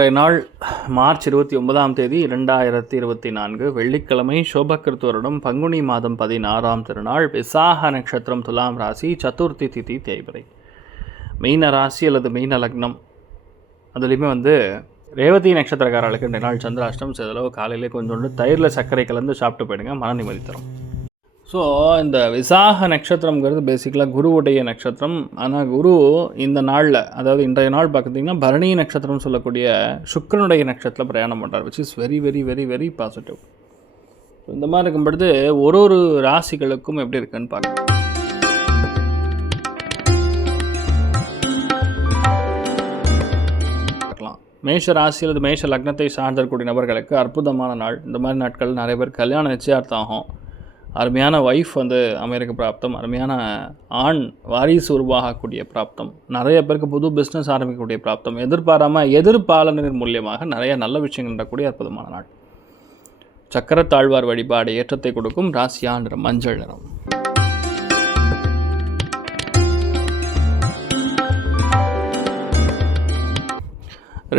இன்றைய நாள் மார்ச் இருபத்தி ஒன்பதாம் தேதி இரண்டாயிரத்தி இருபத்தி நான்கு. வெள்ளிக்கிழமை சோபகிருத்து வருடம் பங்குனி மாதம் பதினாறாம் திருநாள் விசாக நட்சத்திரம் துலாம் ராசி சதுர்த்தி திதி தேய்பிரை. மீன ராசி அல்லது மீன லக்னம். அதுலேயுமே வந்து ரேவதி நட்சத்திரக்காரர்களுக்கு இன்றைய நாள் சந்திராஷ்டம். சிதளவு காலையிலே கொஞ்சோண்டு தயிரில் சர்க்கரை கலந்து சாப்பிட்டு போயிடுங்க மன நிம்மதி தரும். ஸோ இந்த விசாக நட்சத்திரங்கிறது பேசிக்கலாக குருவுடைய நட்சத்திரம். ஆனால் குரு இந்த நாளில் அதாவது இன்றைய நாள் பார்த்திங்கன்னா பரணி நட்சத்திரம் சொல்லக்கூடிய சுக்கரனுடைய நட்சத்திரத்தில் பிரயாணம் பண்ணுறார் which is very very very very positive இந்த மாதிரி இருக்கும் பொழுது ஒரு ஒரு ராசிகளுக்கும் எப்படி இருக்குன்னு பார்க்கலாம். பார்க்கலாம். மேஷ ராசியில் மேஷ லக்னத்தை சார்ந்திருக்கக்கூடிய நபர்களுக்கு அற்புதமான நாள். இந்த மாதிரி நாட்கள் நிறைய பேர் கல்யாணம் நிச்சயார்த்தம் ஆகும். அருமையான ஒய்ஃப் வந்து அமெரிக்க பிராப்தம் அருமையான ஆண் வாரிசு உருவாகக்கூடிய பிராப்தம் நிறைய பேருக்கு புது பிஸ்னஸ் ஆரம்பிக்கக்கூடிய பிராப்தம் எதிர்பாராமல் எதிர்பாலனின் மூலியமாக நிறைய நல்ல விஷயங்கள் நடக்கூடிய அற்புதமான நாள். சக்கரத்தாழ்வார் வழிபாடு ஏற்றத்தை கொடுக்கும் ராசியா நிறம் மஞ்சள் நிறம்.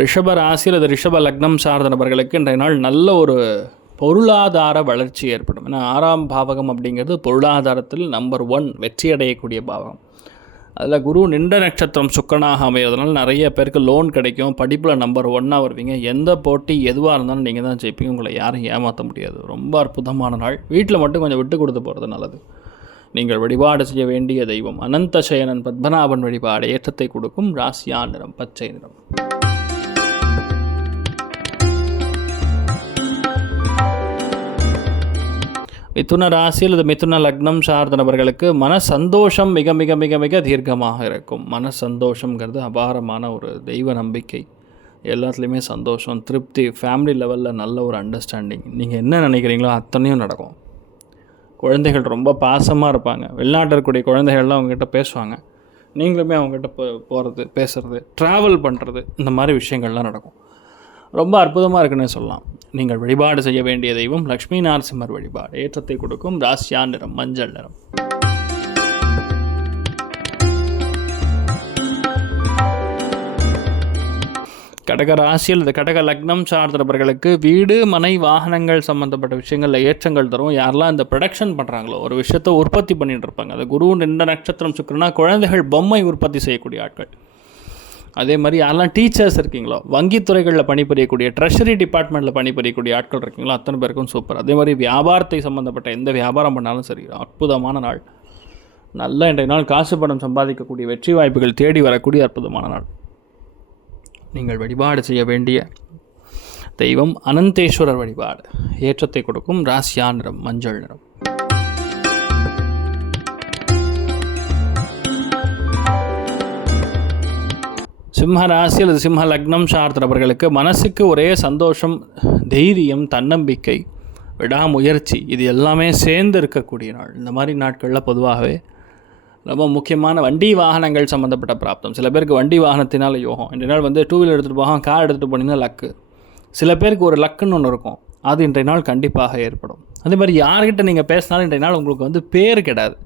ரிஷப ராசியில் அது ரிஷப லக்னம் சார்ந்த நபர்களுக்கு இன்றைய நாள் நல்ல ஒரு பொருளாதார வளர்ச்சி ஏற்படும். ஏன்னா ஆறாம் பாவகம் அப்படிங்கிறது பொருளாதாரத்தில் நம்பர் ஒன் வெற்றி அடையக்கூடிய பாவகம். அதில் குரு நின்ற நட்சத்திரம் சுக்கனாக அமைகிறதுனால நிறைய பேருக்கு லோன் கிடைக்கும். படிப்பில் நம்பர் ஒன்னாக வருவீங்க. எந்த போட்டி எதுவாக இருந்தாலும் நீங்கள் தான் ஜெயிப்பீங்க. உங்களை யாரும் ஏமாற்ற முடியாது. ரொம்ப அற்புதமான நாள். வீட்டில் மட்டும் கொஞ்சம் விட்டு கொடுத்து போகிறது நல்லது. நீங்கள் வழிபாடு செய்ய வேண்டிய தெய்வம். அனந்த சயனன் பத்மநாபன் வழிபாடு. ஏற்றத்தை கொடுக்கும் ராசியா நிறம் பச்சை நிறம். மிதுன ராசி அல்லது மிதுன லக்னம் சார்ந்த நபர்களுக்கு மன சந்தோஷம் மிக மிக மிக மிக தீர்க்கமாக இருக்கும். மன சந்தோஷங்கிறது அபாரமான ஒரு தெய்வ நம்பிக்கை. எல்லாத்துலேயுமே சந்தோஷம் திருப்தி ஃபேமிலி லெவலில் நல்ல ஒரு அண்டர்ஸ்டாண்டிங் நீங்கள் என்ன நினைக்கிறீங்களோ அத்தனையும் நடக்கும். குழந்தைகள் ரொம்ப பாசமாக இருப்பாங்க. வெளிநாட்டில் இருக்கக்கூடிய குழந்தைகள்லாம் அவங்ககிட்ட பேசுவாங்க. நீங்களுமே அவங்ககிட்ட போ போகிறது பேசுகிறது ட்ராவல் பண்ணுறது இந்த மாதிரி விஷயங்கள்லாம் நடக்கும். ரொம்ப அற்புதமாக இருக்குன்னே சொல்லலாம். நீங்கள் வழிபாடு செய்ய வேண்டிய தெய்வம் லக்ஷ்மி நரசிம்மர் வழிபாடு. ஏற்றத்தை கொடுக்கும் ராசியா நிறம் மஞ்சள் நிறம். கடக ராசியில் இந்த கடக லக்னம் சார்ந்த நபர்களுக்கு வீடு மனை வாகனங்கள் சம்மந்தப்பட்ட விஷயங்களில் ஏற்றங்கள் தரும். யாரெல்லாம் இந்த ப்ரொடக்ஷன் பண்ணுறாங்களோ ஒரு விஷயத்தை உற்பத்தி பண்ணிட்டு இருப்பாங்க. அது குரு நின்ற நட்சத்திரம் சுக்கரனா குழந்தைகள் பொம்மை உற்பத்தி செய்யக்கூடிய ஆட்கள். அதே மாதிரி யாரெல்லாம் டீச்சர்ஸ் இருக்கீங்களோ வங்கித்துறைகளில் பணிபுரியக்கூடிய ட்ரெஷரி டிபார்ட்மெண்ட்டில் பணிபுரியக்கூடிய ஆட்கள் இருக்கீங்களோ அத்தனை பேருக்கும் சூப்பர் அதே மாதிரி வியாபாரத்தை சம்மந்தப்பட்ட எந்த வியாபாரம் பண்ணாலும் சரி அற்புதமான நாள். நல்ல இன்றைய நாள் காசு பணம் சம்பாதிக்கக்கூடிய வெற்றி வாய்ப்புகள் தேடி வரக்கூடிய அற்புதமான நாள். நீங்கள் வழிபாடு செய்ய வேண்டிய தெய்வம் அனந்தேஸ்வரர் வழிபாடு. ஏற்றத்தை கொடுக்கும் ராசியா நிறம் மஞ்சள் நிறம். சிம்ம ராசி அல்லது சிம்ம லக்னம் சார்ந்தவர்களுக்கு மனசுக்கு ஒரே சந்தோஷம் தைரியம் தன்னம்பிக்கை விடாமுயற்சி இது எல்லாமே சேர்ந்து இருக்கக்கூடிய நாள். இந்த மாதிரி நாட்களில் பொதுவாகவே ரொம்ப முக்கியமான வண்டி வாகனங்கள் சம்மந்தப்பட்ட பிராப்தம். சில பேருக்கு வண்டி வாகனத்தினால யோகம். இன்றைய நாள் வந்து டூ வீலர் எடுத்துகிட்டு போகாம கார் எடுத்துகிட்டு போனீங்கன்னா லக்கு. சில பேருக்கு ஒரு லக்குன்னு ஒன்று இருக்கும். அது இன்றைய நாள் கண்டிப்பாக ஏற்படும். அதே மாதிரி யார்கிட்ட நீங்கள் பேசினாலும் இன்றைய நாள் உங்களுக்கு வந்து பேர் கிடையாது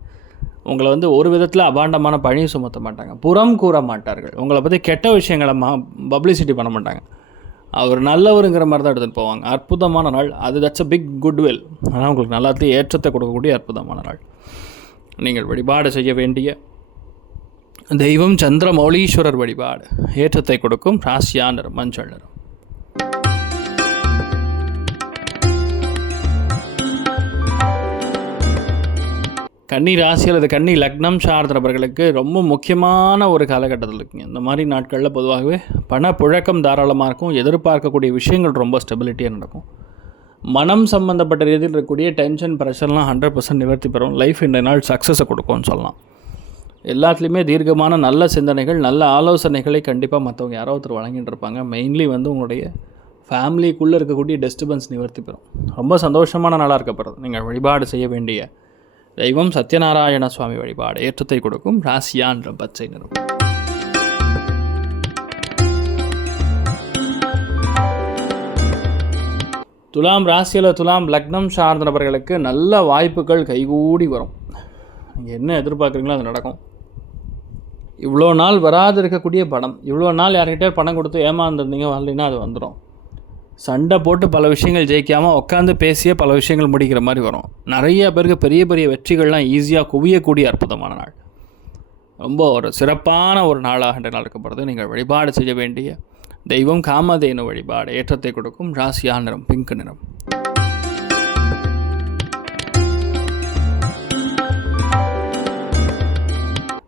உங்களை வந்து ஒரு விதத்தில் அபாண்டமான பழியும் சுமத்த மாட்டாங்க. புறம் கூற மாட்டார்கள். உங்களை பற்றி கெட்ட விஷயங்களை மா பப்ளிசிட்டி பண்ண மாட்டாங்க. அவர் நல்லவருங்கிற மாதிரி தான் எடுத்துகிட்டு போவாங்க. அற்புதமான நாள். அது தட்ஸ் அ பிக் குட்வில் ஆனால் உங்களுக்கு நல்லாத்தையும் ஏற்றத்தை கொடுக்கக்கூடிய அற்புதமான நாள். நீங்கள் வழிபாடு செய்ய வேண்டிய தெய்வம் சந்திரமௌலீஸ்வரர் வழிபாடு ஏற்றத்தை கொடுக்கும் ராசியா நிறம் மஞ்சள் நிறம். கன்னி ராசி அல்லது கன்னி லக்னம் சார்ந்தவர்களுக்கு ரொம்ப முக்கியமான ஒரு காலகட்டத்தில் இருக்குங்க. இந்த மாதிரி நாட்களில் பொதுவாகவே பண புழக்கம் தாராளமாக இருக்கும். எதிர்பார்க்கக்கூடிய விஷயங்கள் ரொம்ப ஸ்டெபிலிட்டியாக நடக்கும். மனம் சம்மந்தப்பட்ட ரீதியில் இருக்கக்கூடிய டென்ஷன் ப்ரெஷர்லாம் ஹண்ட்ரட் பர்சன்ட் நிவர்த்தி பெறும். லைஃப் இந்த நாள் சக்ஸஸை கொடுக்கும்னு சொல்லலாம். எல்லாத்துலேயுமே தீர்க்கமான நல்ல சிந்தனைகள் நல்ல ஆலோசனைகளை கண்டிப்பாக மற்றவங்க யாரோ ஒருத்தர் வழங்கிட்டு இருப்பாங்க. மெயின்லி வந்து உங்களுடைய ஃபேமிலிக்குள்ளே இருக்கக்கூடிய டிஸ்டர்பன்ஸ் நிவர்த்தி பெறும். ரொம்ப சந்தோஷமான நாளாக இருக்கப்படுறது நீங்கள் வழிபாடு செய்ய வேண்டிய தெய்வம் சத்யநாராயண சுவாமி வழிபாடு ஏற்றத்தை கொடுக்கும் ராசியான்ற பச்சை நிறம். துலாம் ராசியில் துலாம் லக்னம் சார்ந்த நபர்களுக்கு நல்ல வாய்ப்புகள் கைகூடி வரும். நீங்கள் என்ன எதிர்பார்க்குறீங்களோ அது நடக்கும். இவ்வளோ நாள் வராது இருக்கக்கூடிய பணம். இவ்வளோ நாள் யார்கிட்டே பணம் கொடுத்து ஏமாந்துருந்தீங்க வரலைன்னா அது வந்துடும் சண்டை போட்டு பல விஷயங்கள் ஜெயிக்காமல் உட்காந்து பேசியே பல விஷயங்கள் முடிக்கிற மாதிரி வரும். நிறைய பேருக்கு பெரிய பெரிய வெற்றிகள்லாம் ஈஸியாக குவியக்கூடிய அற்புதமான நாள். ரொம்ப ஒரு சிறப்பான ஒரு நாளாக இன்றைய நாள் இருக்கப்படுறது நீங்கள் வழிபாடு செய்ய வேண்டிய தெய்வம் காமதேனு வழிபாடு ஏற்றத்தை கொடுக்கும். ராசியா நிறம் பிங்க் நிறம்.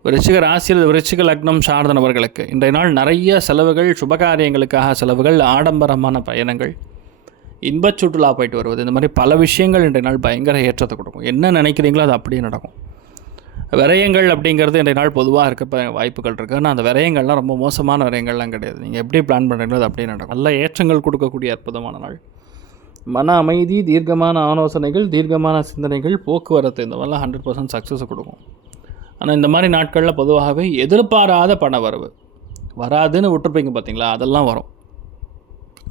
விருச்சிக ராசியில் விருச்சிக லக்னம் சார்ந்த நபர்களுக்கு இன்றைய நாள் நிறைய செலவுகள் சுபகாரியங்களுக்காக செலவுகள் ஆடம்பரமான பயணங்கள் இன்பச் சுற்றுலா போயிட்டு வருவது இந்த மாதிரி பல விஷயங்கள் இன்றைய நாள் பயங்கர ஏற்றத்தை கொடுக்கும். என்ன நினைக்கிறீங்களோ அது அப்படியே நடக்கும். விரயங்கள் அப்படிங்கிறது இன்றைய நாள் பொதுவாக இருக்க வாய்ப்புகள் இருக்குது ஆனால் அந்த விரயங்கள்லாம் ரொம்ப மோசமான விரயங்கள்லாம் கிடையாது. நீங்கள் எப்படி பிளான் பண்ணுறீங்களோ அது அப்படியே நடக்கும். நல்ல ஏற்றங்கள் கொடுக்கக்கூடிய அற்புதமான நாள். மன அமைதி தீர்க்கமான ஆலோசனைகள் தீர்க்கமான சிந்தனைகள் போக்குவரத்து இந்த மாதிரிலாம் ஹண்ட்ரட் பர்சன்ட் சக்ஸஸை கொடுக்கும். ஆனால் இந்த மாதிரி நாட்களில் பொதுவாகவே எதிர்பாராத பண வரவு. வராதுன்னு விட்டுருப்பீங்க பார்த்தீங்களா அதெல்லாம் வரும்.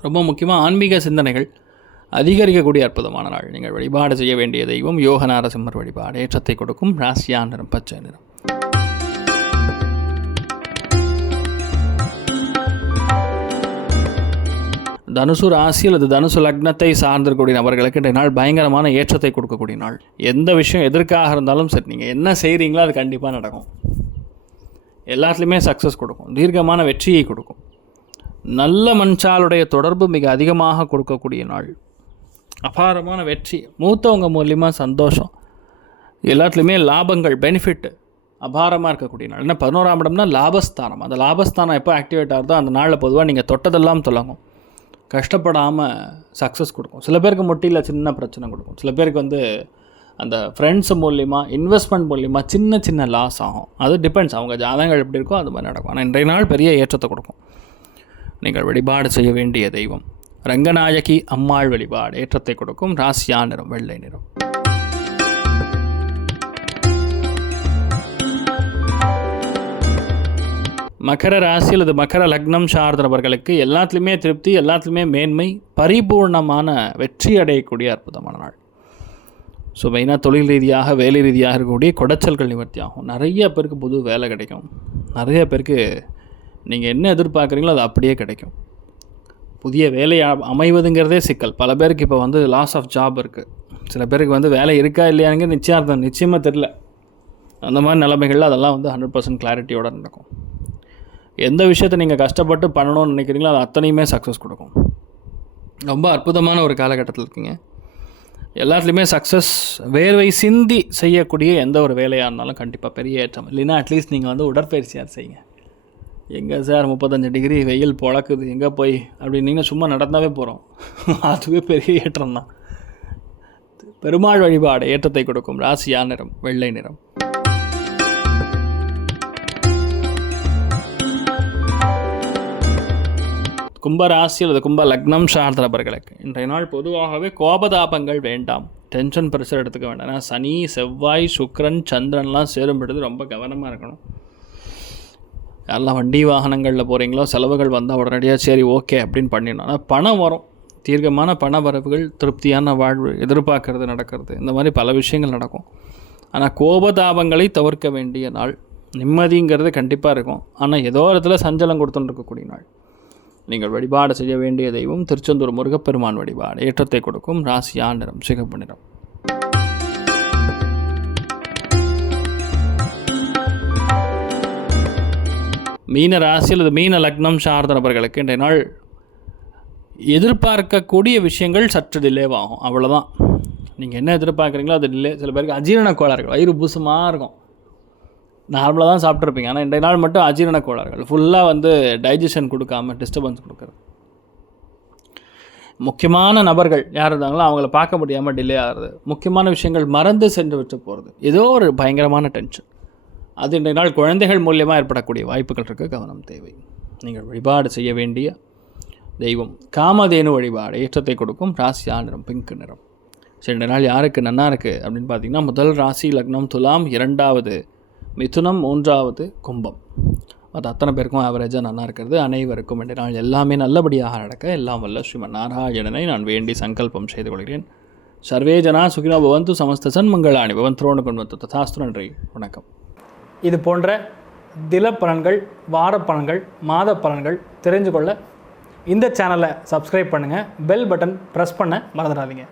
ரொம்ப முக்கியமாக ஆன்மீக சிந்தனைகள் அதிகரிக்கக்கூடிய அற்புதமான நாள். நீங்கள் வழிபாடு செய்ய வேண்டிய தெய்வம் யோக நாரசிம்மர் வழிபாடு. ஏற்றத்தை கொடுக்கும். ராசியா நிறம் பச்சை நிறம். தனுசு ராசி அல்லது தனுசு லக்னத்தை சார்ந்திருக்கக்கூடிய நபர்களுக்கு இந்த நாள் பயங்கரமான ஏற்றத்தை கொடுக்கக்கூடிய நாள். எந்த விஷயம் எதற்காக இருந்தாலும் சரி நீங்கள் என்ன செய்கிறீங்களோ அது கண்டிப்பாக நடக்கும். எல்லாத்துலேயுமே சக்ஸஸ் கொடுக்கும். தீர்க்கமான வெற்றியை கொடுக்கும். நல்ல மனுஷாலுடைய தொடர்பு மிக அதிகமாக கொடுக்கக்கூடிய நாள். அபாரமான வெற்றி. மூத்தவங்க மூலியமாக சந்தோஷம். எல்லாத்துலேயுமே லாபங்கள் பெனிஃபிட்டு அபாரமாக இருக்கக்கூடிய நாள். ஏன்னா பதினோராம் இடம்னா லாபஸ்தானம். அந்த லாபஸ்தானம் எப்போ ஆக்டிவேட் ஆகுதோ அந்த நாளில் பொதுவாக நீங்கள் தொட்டதெல்லாம் தொடங்கும். கஷ்டப்படாமல் சக்ஸஸ் கொடுக்கும். சில பேருக்கு முட்டியில் சின்ன பிரச்சனை கொடுக்கும். சில பேருக்கு வந்து அந்த ஃப்ரெண்ட்ஸ் மூலிமா இன்வெஸ்ட்மெண்ட் மூலிமா சின்ன சின்ன லாஸ் ஆகும். அது டிபெண்ட்ஸ் அவங்க ஜாதகங்கள் எப்படி இருக்கோ அது மாதிரி நடக்கும். ஆனால் இன்றைய நாள் பெரிய ஏற்றத்தை கொடுக்கும். நீங்கள் வழிபாடு செய்ய வேண்டிய தெய்வம். ரங்கநாயகி அம்மாள் வழிபாடு ஏற்றத்தை கொடுக்கும். ராசியா நிறம் வெள்ளை நிறம். மகர ராசி அல்லது மகர லக்னம் சார்ந்த நபர்களுக்கு எல்லாத்துலேயுமே திருப்தி எல்லாத்துலேயுமே மேன்மை பரிபூர்ணமான வெற்றி அடையக்கூடிய அற்புதமான நாள். ஸோ மெயினாக தொழில் ரீதியாக வேலை ரீதியாக இருக்கக்கூடிய குடைச்சல்கள் நிவர்த்தி ஆகும். நிறைய பேருக்கு புது வேலை கிடைக்கும். நிறைய பேருக்கு நீங்கள் என்ன எதிர்பார்க்குறீங்களோ அது அப்படியே கிடைக்கும். புதிய வேலை அமைவதுங்கிறதே சிக்கல். பல பேருக்கு இப்போ வந்து லாஸ் ஆஃப் ஜாப் இருக்குது சில பேருக்கு வந்து வேலை இருக்கா இல்லையாங்க நிச்சயார்த்தம் நிச்சயமாக தெரில அந்த மாதிரி நிலைமைகளில் அதெல்லாம் வந்து ஹண்ட்ரட் பர்சன்ட் கிளாரிட்டியோடு நடக்கும். எந்த விஷயத்தை நீங்கள் கஷ்டப்பட்டு பண்ணணும்னு நினைக்கிறீங்களோ அது அத்தனையுமே சக்ஸஸ் கொடுக்கும். ரொம்ப அற்புதமான ஒரு காலகட்டத்தில் இருக்கீங்க. எல்லாத்துலேயுமே சக்ஸஸ் வேர்வை சிந்தி செய்யக்கூடிய எந்த ஒரு வேலையாக இருந்தாலும் கண்டிப்பாக பெரிய ஏற்றம். இல்லைன்னா அட்லீஸ்ட் நீங்கள் வந்து உடற்பயிற்சியாக செய்யுங்க. எங்கே சார் முப்பத்தஞ்சு டிகிரி வெயில் பொழக்குது எங்கே போய்? அப்படின்னீங்கன்னா சும்மா நடந்தாவே போகிறோம் அதுவே பெரிய ஏற்றம் தான் பெருமாள் வழிபாடு ஏற்றத்தை கொடுக்கும். ராசியா நிறம்? வெள்ளை நிறம். கும்ப ராசி அல்லது கும்ப லக்னம் சார்ந்த நபர்களுக்கு. இன்றைய நாள் பொதுவாகவே கோபதாபங்கள் வேண்டாம். டென்ஷன் ப்ரெஷர் எடுத்துக்க வேண்டாம். ஏன்னா சனி செவ்வாய் சுக்கிரன் சந்திரன்லாம் சேரும் பொழுது ரொம்ப கவனமாக இருக்கணும். எல்லாம் வண்டி வாகனங்களில் போகிறீங்களோ செலவுகள் வந்தால் உடனடியாக சரி ஓகே அப்படின்னு பண்ணிடணும். ஆனால் பணம் வரும். தீர்க்கமான பண வரவுகள் திருப்தியான வாழ்வு எதிர்பார்க்கறது நடக்கிறது. இந்த மாதிரி பல விஷயங்கள் நடக்கும். ஆனால் கோபதாபங்களை தவிர்க்க வேண்டிய நாள் நிம்மதிங்கிறது கண்டிப்பாக இருக்கும். ஆனால் ஏதோ ஒரு இடத்துல சஞ்சலம் கொடுத்துட்டு இருக்கக்கூடிய நாள். நீங்கள் வழிபாடு செய்ய வேண்டிய தெய்வம் திருச்செந்தூர் முருகப்பெருமான் வழிபாடு. ஏற்றத்தை கொடுக்கும் ராசியா நிறம் சிகப்பு நிறம். மீன ராசி அல்லது மீன லக்னம் சார்ந்த நபர்களுக்கு இன்றைய நாள் எதிர்பார்க்கக்கூடிய விஷயங்கள் சற்று டிலேவாகும் அவ்வளோதான் நீங்கள் என்ன எதிர்பார்க்குறீங்களோ அது டிலே சில பேருக்கு அஜீரண கோளாறுகள் வயிறு பூசமாக இருக்கும். நார்மலாக தான் சாப்பிட்ருப்பீங்க ஆனால் இன்றைய நாள் மட்டும் அஜீரண கோளாறுகள். ஃபுல்லாக வந்து டைஜஷன் கொடுக்காம டிஸ்டர்பன்ஸ் கொடுக்குறது. முக்கியமான நபர்கள் யார் இருந்தாங்களோ அவங்கள பார்க்க முடியாமல் டிலே ஆகிறது. முக்கியமான விஷயங்கள் மறந்து சென்று விட்டு போகிறது ஏதோ ஒரு பயங்கரமான டென்ஷன் அது இன்றைய நாள் குழந்தைகள் மூலியமாக ஏற்படக்கூடிய வாய்ப்புகள் இருக்க. கவனம் தேவை. நீங்கள் வழிபாடு செய்ய வேண்டிய தெய்வம். காமதேனு வழிபாடு ஏற்றத்தை கொடுக்கும் ராசியா நிறம் பிங்க் நிறம். சரி இந்த நாள் யாருக்கு நன்னா இருக்குது அப்படின்னு பார்த்தீங்கன்னா முதல் ராசி லக்னம் துலாம் இரண்டாவது மிதுனம் மூன்றாவது கும்பம். அது அத்தனை பேருக்கும் ஆவரேஜாக நல்லா இருக்கிறது. அனைவருக்கும் வேண்டிய நாள் எல்லாமே நல்லபடியாக நடக்க எல்லாம் வல்ல ஸ்ரீமன் நாராயணனை நான் வேண்டி சங்கல்பம் செய்து கொள்கிறேன். சர்வே ஜனா சுகினோ பவந்து சமஸ்த சன்மங்களாணி பவன் துரோணு கொண்டு ததாஸ்து நன்றி. வணக்கம். இது போன்ற தில பலன்கள் வார பலன்கள் மாத பலன்கள் தெரிஞ்சு கொள்ள இந்த சேனலை சப்ஸ்கிரைப் பண்ணுங்கள் பெல் பட்டன் ப்ரெஸ் பண்ண மறந்துடாதீங்க.